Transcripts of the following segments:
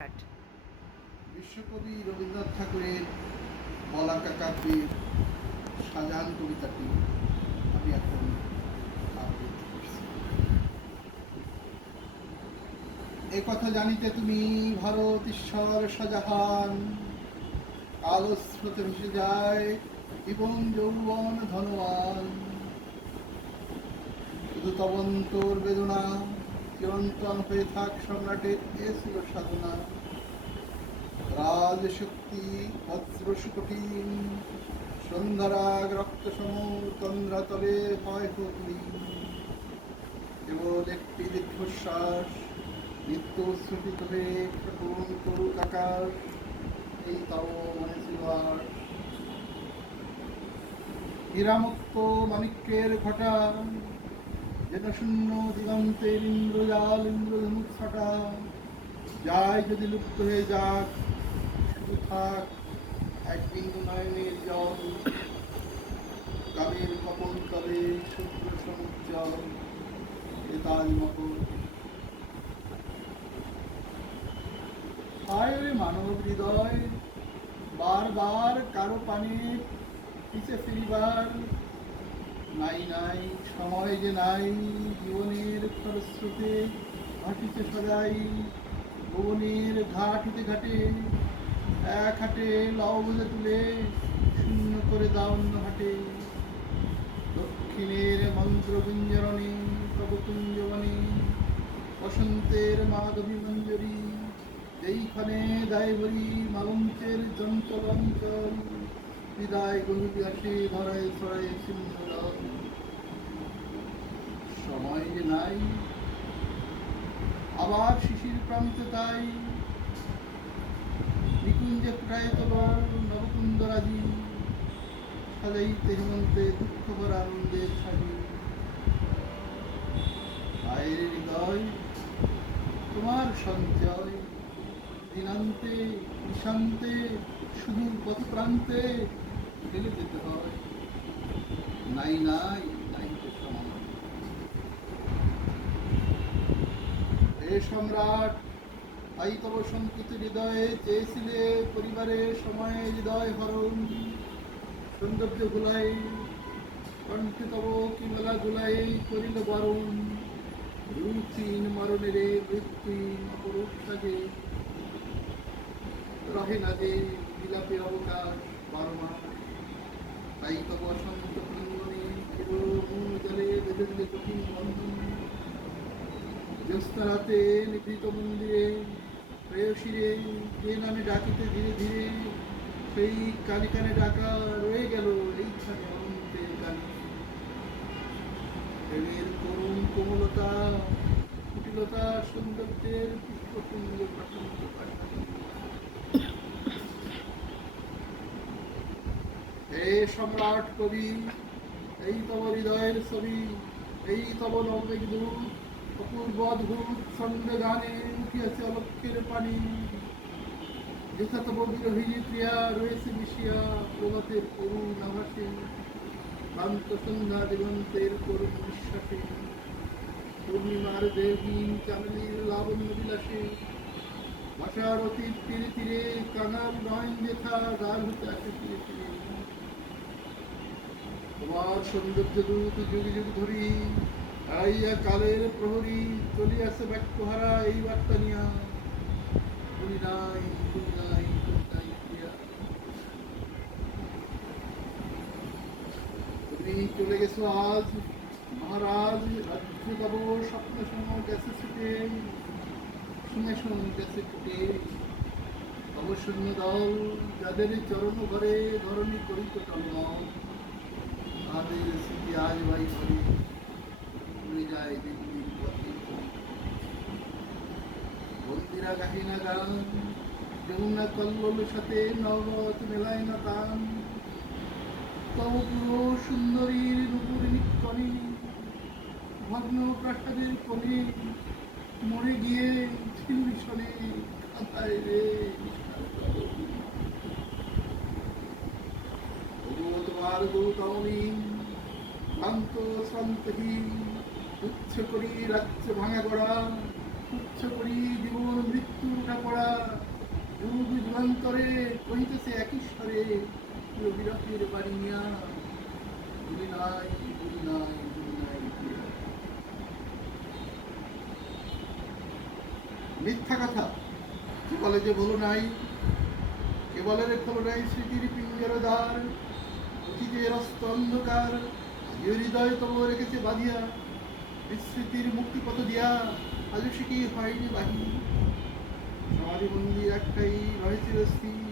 Start. বিশ্বকবি রবীন্দ্রনাথ ঠাকুরের বলাকা কাব্যের শাহজাহান কবিতাটি আমি এখন আবৃত্তি করছি। এ কথা জানিতে তুমি ভারত ঈশ্বর শাহজাহান, কালো স্রোতে ভেসে যায় জীবন যৌবন ধনবান। শুধু তবন্তর বেদনা চিরন্তন হয়ে থাক সম্রাটের এ ছিল সাধনা। রাজশক্তি বজ্রসুকটিন সন্ধ্যারাগ রক্তসম তন্দ্রাতলে হয় হকলি। কেবল একটি দীর্ঘশ্বাস নিত্য স্ফুটিত হয়ে ক্ষেপণ করুক আকাশ, এই তাও মনে ছিল আর। হীরামুক্ত মাণিক্যের ঘটা যেন শূন্য দিগন্তের ইন্দ্রজাল ইন্দ্রধনুক ছটা। যায় যদি লুপ্ত হয়ে যাক, শুধু থাক এক বিন্দু নয়নের জল। কালের কপন তলে শুভ্র সমুজ্জ্বল এ তাজমহল। হায় রে মানব হৃদয়, বারবার কারো পানে পিছে ফিরিবার। নাই নাই সময় যে নাই, জীবনের খরস্রোতে ঘাটিতে সদাই। ভুবনের ঘাটিতে ঘাটে এক হাটে লব বুঝে তুলে শূন্য করে দাও অন্য হাটে। দক্ষিণের মন্ত্র গুঞ্জরণে তব কুঞ্জবনে বসন্তের মাধবী মঞ্জরি। যেইখানে দায় ভরি মালঞ্চের চঞ্চল অঞ্চল, বিদায় গভীর আসে ধরায় ছড়ায় সিন্ধুর। সময় যে নাই, আবার শিশির প্রান্তে তাই নিকুঞ্জে ফুটায় তোলার নবকুন্দরাজি। সাজাইতে হেমন্তে দুঃখ ভরা আনন্দের সাজি। আয়ের হৃদয় তোমার সঞ্চয়, দিনান্তে নিশান্তে সুদূর পথ প্রান্তে ফেলে যেতে হয়। নাই নাই নাই তো সময়। হে সম্রাট, তাই তব সংকুচ হৃদয়ে চেয়েছিলে পরিবারে সময়ে হৃদয় হরণ। সৌন্দর্য গুলাই কণ্ঠে তব কি মেলা গুলাই করিল বরণ। রুচিন মরণের মৃত্যুহীন অপরূপ সাজে, রহে না যে বিলাপের অবকাশ 12 মাস। তাই তব অসন্ত প্রাঙ্গণে কেবল মন জলে বেঁধে দিলে কঠিন বন্ধন। জ্যোৎস্না রাতে নিভৃত মন্দিরে প্রেয়সীরে যে নামে ডাকিতে ধীরে ধীরে, সেই কানে কানে ডাকা রয়ে গেল এইখানে অন্তের গানে। প্রেমের করুণ কোমলতা কুটিলতা সৌন্দর্যের পুষ্পকুঞ্জ প্রশান্ত পাঠানি। হে সম্রাট কবি, এই তব হৃদয়ের ছবি, এই তব নবমেঘদূত অপূর্ব অদ্ভুত ছন্দ গানে উঠিয়াছে অলক্ষের পানি। যেথা তব বিরোহিনী ক্রিয়া রয়েছে মিশিয়া প্রভাতের করুণ আভাসে, ক্লান্ত সন্ধ্যা দিগন্তের করুণ বিশ্বাসে। পূর্ণিমার দেবহীন চাঁদনীর লাবণ্য বিলাসে ভাষার অতীত তীরে তীরে কাঙাল নয়ন যেথা দ্বার হতে আসে ফিরে ফিরে। তোমার সৌন্দর্য দূত যুগে যুগ ধরি আইয়া কালের প্রহরী চলিয়াছে ব্যক্তহারা এই বার্তা নিয়া। তুমি নাই তুমি নাই তুমি নাই প্রিয়া। তুমি চলে গেছো আজ মহারাজ, রাজ্য তব স্বপ্ন সম গেছে ছুটে। শুনে শুন গেছে ফুটে তব শূন্য দল, যাদের চরণ ঘরে ধরণী করিত টলমল। তাদের স্মৃতি আজ ভাই ঘরে উড়ে যায় দিল্লির পথে। বন্দিরা গাহে না গান, যমুনা কল্লোল সাথে নবত মেলায় না তান। তব পুরো সুন্দরীর নুপুর নিকনে ভগ্ন প্রাসাদের কোণে মরে গিয়ে ছিল মিশনে খাতায় রে। তোমার গৌতমী ক্লান্ত শ্রান্তহীন উচ্চ করি রাজ্য ভাঙা গড়া, উচ্চ তুচ্ছ করি জীবন মৃত্যু উঠা পড়া যুগ যুগান্তরে কহিতেছে একই স্বরে প্রিয় বিরতির বাড়ি নিয়া ভুলি নাই ভুলি নাই ভুলি নাই মিথ্যা কথা কি বলে যে বলো নাই কে বলে রে খোলো নাই স্মৃতির পিঞ্জর দ্বার অতীতের অস্ত অন্ধকার যে হৃদয় তব রেখেছে বাঁধিয়া বিস্মৃতির মুক্তিপথ দিয়া আজও সে কি হয়নি বাহি সমাধি মন্দির একটাই রয়েছিল স্থির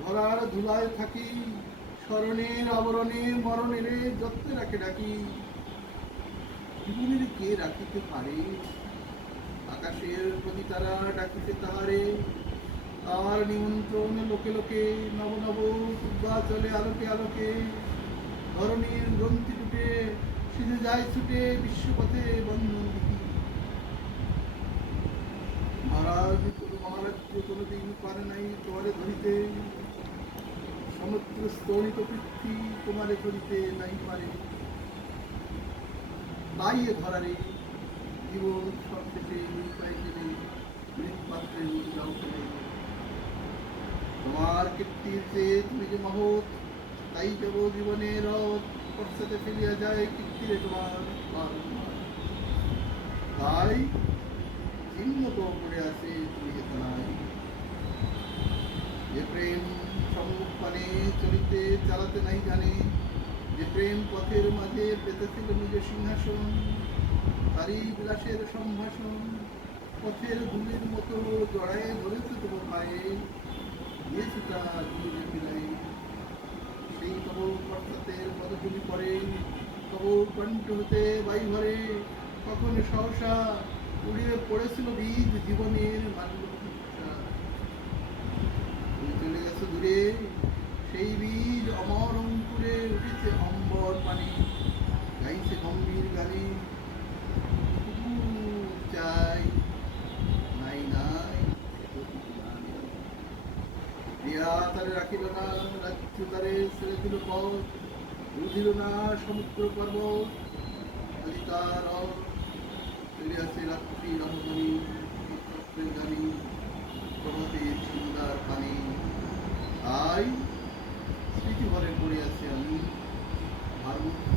ধরার ধুলায় থাকি স্মরণের আবরণে মরণের যত্নে রাখে ডাকি জীবনের কে রাখিতে পারে আকাশের প্রতি তারা ডাকিতে তাহারে আর নিমন্ত্রণ লোকে লোকে নব নব চলে আলোকে আলোকে ধরণীর গ্রন্থি টুটে সিধে যায় ছুটে বিশ্বপথে বন্ধন দিকে মহারাজ মহারাজ্য কোনোদিন পারে নাই তোমারে ধরিতে সমুদ্র স্তরিত পৃথ্বী তোমারে ধরিতে নাই পারে তাই এ ধরারে জীবন সবশেষে পাই গেলে মৃৎপাত্রে যাও ফেলে তোমার কীর্তির চেয়ে তুমি যে মহৎ তাই যাব জীবনের রথ পশ্চাতে ফেলিয়া যায় কীর্তিরে তোমার তাই চিহ্ন তো পড়ে আছে তুমি যেতে নাই যে প্রেম সম্মুখ পানে চলিতে চালাতে নাই জানে যে প্রেম পথের মাঝে পেতেছিল নিজ সিংহাসন তারই বিলাসের সম্ভাষণ পথের ধুলির মতো জড়ায় ধরেছে তোমার পায়ে দিয়েছে তার ধুলে ফিরাই সেই তব পশ্চাতের পদধূলি পরে তব কণ্ঠ হতে বাই ভরে কখন সহসা উড়িয়ে পড়েছিল বীজ জীবনের মাল্য তুমি চলে গেছো দূরে সেই বীজ অমর অঙ্কুরে উঠেছে অম্বর পানি গাইছে গম্ভীর গানে চাই নাই নাই রিয়া তারে রাখিল না রাজ্য তারে ছেড়ে দিল পথ বুঝিল না সমুদ্র পর্বত আদি তার চলে আসে রাত্রি রহমণি নক্ষত্রের গানি প্রভাতে সুন্দর পানি আই স্মৃতি ভরে পড়ে আছে আমি আর মুক্ত